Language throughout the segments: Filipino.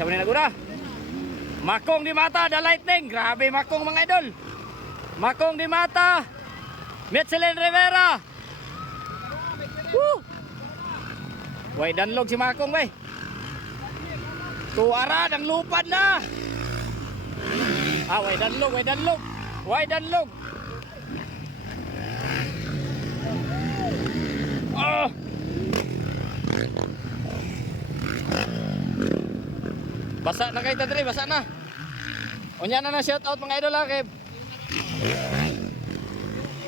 sa mga naguna. Makong di Mata, the lightning. Grabe Makong mga idol. Makong di Mata. Michelin Rivera. Woo! Way danlog si Makong bay. Tuara ng lupad na. Way danlog, way danlog. Way danlog. Basa na kayo tadri, basa na. Unya na shout out mga idol ha kay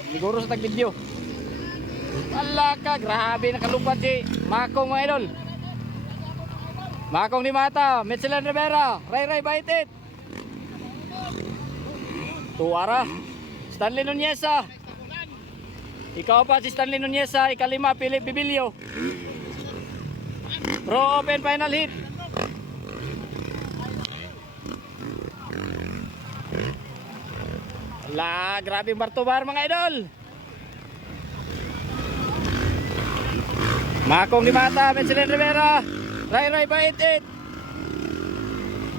siguro sa tag video. Wala ka, grabe nakalupad si Makong mga idol. Makong di Mata, Michelin Rivera, Ray Baitit. Tuara, Stanley Nuneza. Ikaw pa si Stanley Nuneza, ikalima Philip Bibilio. Pro Open final hit. La, grabe Bartobar mga idol. Makong di Mata, Michelin Rivera, Ray Baitit.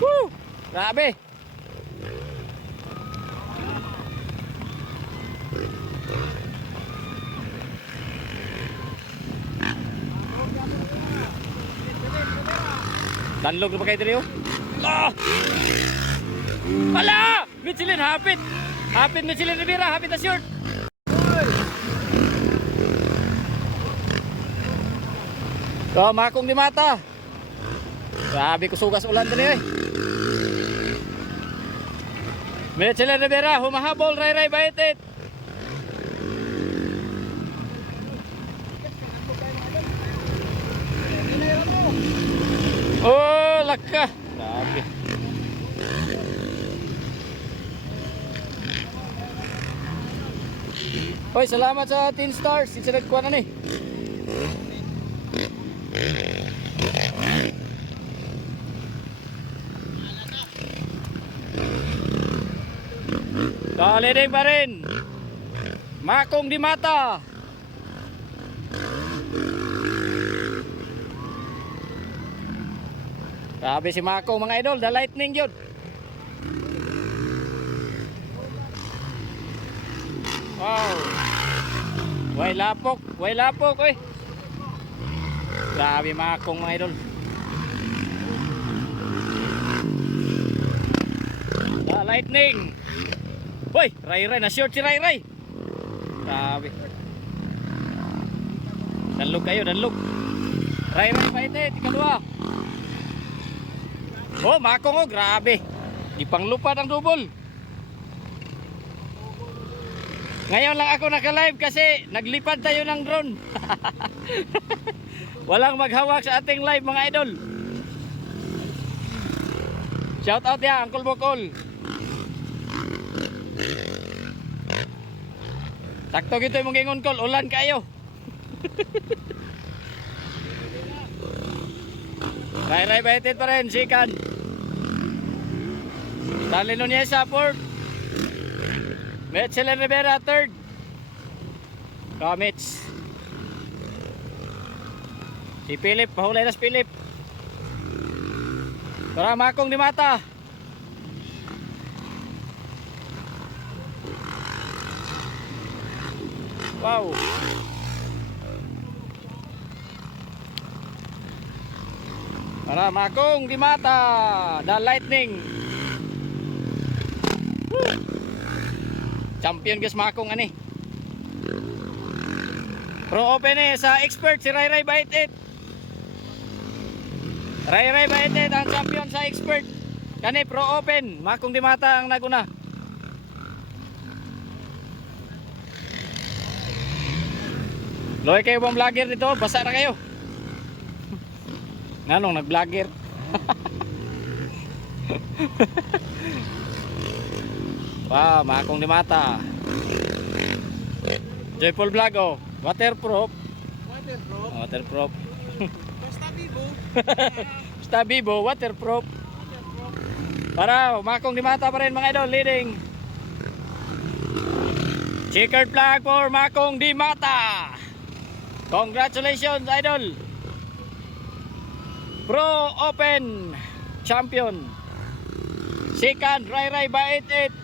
Woo! Grabe. Danlog na pa kayo dito. Ala! Michelin, hapit! Hapit Michelin Rivera, hapit na short. So, Makong di Mata. Grabe ko sugas ulan din eh. Michelin Rivera, humahabol, Ray Baitit. Oh, laka. Grabe. Hoy, salamat sa 10 stars. It's nagkuha na ni. Leading pa rin Makong di Mata. Grabe si Makong mga idol, the lightning yun. Wow. Way lapok oy. Grabe Makong mga idol. The lightning. Hoy, Ray na short si Ray. Grabe. Danlog kayo, danlog. Ray Baitit, ikalwa. Oh, Makong oh, grabe. Di panglupad ang double. Ngayon lang ako naka-live kasi naglipad tayo ng drone. Walang maghawak sa ating live mga idol. Shout out ya, Uncle Bokol. Sakto gito yung gingon call, ulan kayo. Ray Baitit pa rin, sikan. Stanley Nuneza, 4th. Michelin Rivera, 3rd. Kamits. Si Philip, pahulay na si Philip. Para Makong di Mata. Wow. Para Makong di Mata, the lightning. Woo. Champion guys Makong ani. Pro Open eh sa expert si Ray Baitit. Ray Baitit ang champion sa expert. Kani Pro Open, Makong di Mata ang naguna. Loy kayo bang vlogger dito? Basa na kayo. Nanong nag-vlogger? Wow, Makong di Mata. Joyful vlog oh. Waterproof. Waterproof. Basta Bibo, waterproof. Para Makong di Mata pa rin mga idol, leading. Checkered flag for Makong di Mata. Congratulations idol. Pro Open champion. Second, Rai Rai by 88.